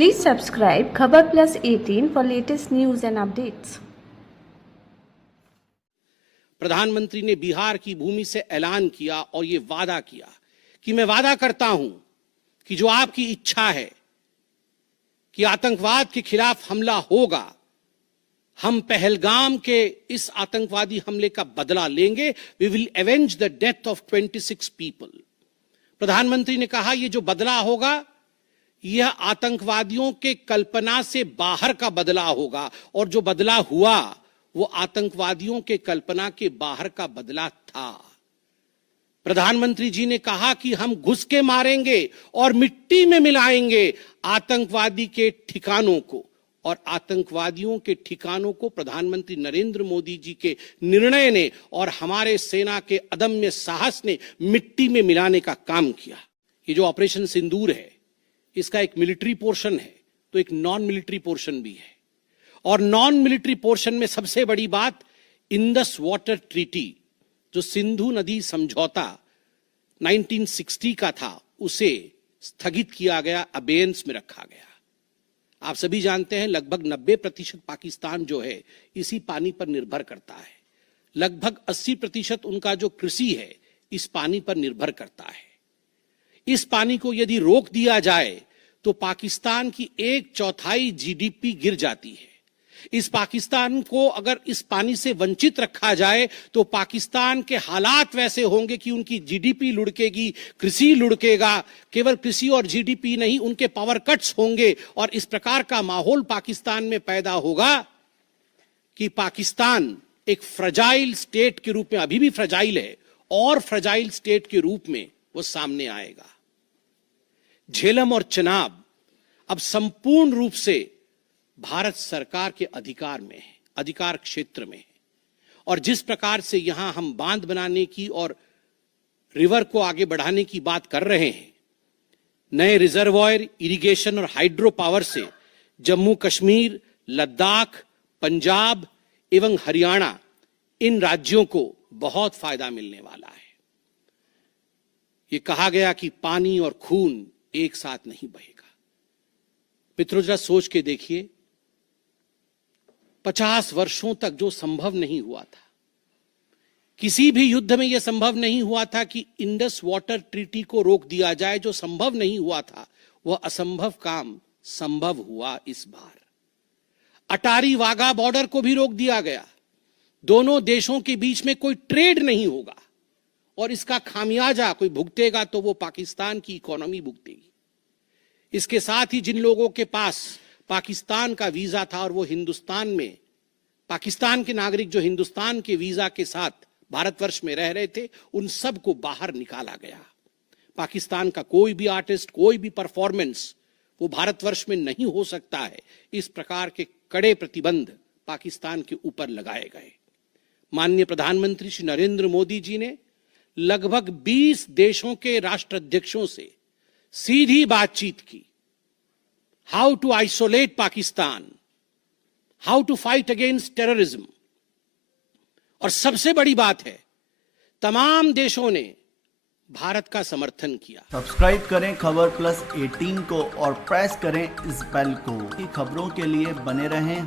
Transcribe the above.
Please subscribe Khabar Plus 18 for latest news and updates. प्रधानमंत्री ने बिहार की भूमि से ऐलान किया और ये वादा किया कि मैं वादा करता हूं कि जो आपकी इच्छा है कि आतंकवाद के खिलाफ हमला होगा, हम पहलगाम के इस आतंकवादी हमले का बदला लेंगे। We will avenge the death of 26 people. प्रधानमंत्री ने कहा यह जो बदला होगा यह आतंकवादियों के कल्पना से बाहर का बदला होगा, और जो बदला हुआ वो आतंकवादियों के कल्पना के बाहर का बदला था। प्रधानमंत्री जी ने कहा कि हम घुस के मारेंगे और मिट्टी में मिलाएंगे आतंकवादी के ठिकानों को, और आतंकवादियों के ठिकानों को प्रधानमंत्री नरेंद्र मोदी जी के निर्णय ने और हमारे सेना के अदम्य साहस ने मिट्टी में मिलाने का काम किया। ये जो ऑपरेशन सिंदूर है इसका एक मिलिट्री पोर्शन है तो एक नॉन मिलिट्री पोर्शन भी है, और नॉन मिलिट्री पोर्शन में सबसे बड़ी बात इंडस वाटर ट्रीटी, जो सिंधु नदी समझौता 1960 का था, उसे स्थगित किया गया, अबेयंस में रखा गया। आप सभी जानते हैं लगभग 90% पाकिस्तान जो है इसी पानी पर निर्भर करता है। लगभग 80% उनका जो कृषि है इस पानी पर निर्भर करता है। इस पानी को यदि रोक दिया जाए तो पाकिस्तान की 1/4 जीडीपी गिर जाती है। इस पाकिस्तान को अगर इस पानी से वंचित रखा जाए तो पाकिस्तान के हालात वैसे होंगे कि उनकी जीडीपी लुढ़केगी, कृषि लुढ़केगा। केवल कृषि और जीडीपी नहीं, उनके पावर कट्स होंगे, और इस प्रकार का माहौल पाकिस्तान में पैदा होगा कि पाकिस्तान एक फ्रजाइल स्टेट के रूप में, अभी भी फ्रजाइल है, और फ्रजाइल स्टेट के रूप में वो सामने आएगा। झेलम और चनाब अब संपूर्ण रूप से भारत सरकार के अधिकार में है, अधिकार क्षेत्र में है, और जिस प्रकार से यहां हम बांध बनाने की और रिवर को आगे बढ़ाने की बात कर रहे हैं, नए रिजर्वॉयर, इरिगेशन और हाइड्रो पावर से जम्मू कश्मीर, लद्दाख, पंजाब एवं हरियाणा, इन राज्यों को बहुत फायदा मिलने वाला है। ये कहा गया कि पानी और खून एक साथ नहीं बहेगा। मित्रों, जरा सोच के देखिए, 50 वर्षों तक जो संभव नहीं हुआ था, किसी भी युद्ध में यह संभव नहीं हुआ था कि इंडस वाटर ट्रीटी को रोक दिया जाए। जो संभव नहीं हुआ था वह असंभव काम संभव हुआ इस बार। अटारी वाघा बॉर्डर को भी रोक दिया गया। दोनों देशों के बीच में कोई ट्रेड नहीं होगा, और इसका खामियाजा कोई भुगतेगा तो वो पाकिस्तान की इकोनॉमी भुगतेगी। इसके साथ ही जिन लोगों के पास पाकिस्तान का वीजा था और वो हिंदुस्तान में, पाकिस्तान के नागरिक जो हिंदुस्तान के वीजा के साथ भारतवर्ष में रह रहे थे, उन सब को बाहर निकाला गया। पाकिस्तान का कोई भी आर्टिस्ट, कोई भी परफॉर्मेंस वो भारतवर्ष में नहीं हो सकता है। इस प्रकार के कड़े प्रतिबंध पाकिस्तान के ऊपर लगाए गए। माननीय प्रधानमंत्री श्री नरेंद्र मोदी जी ने लगभग 20 देशों के राष्ट्राध्यक्षों से सीधी बातचीत की। How to isolate Pakistan, how to fight against terrorism, और सबसे बड़ी बात है तमाम देशों ने भारत का समर्थन किया। सब्सक्राइब करें खबर प्लस 18 को और प्रेस करें इस बेल को। खबरों के लिए बने रहें।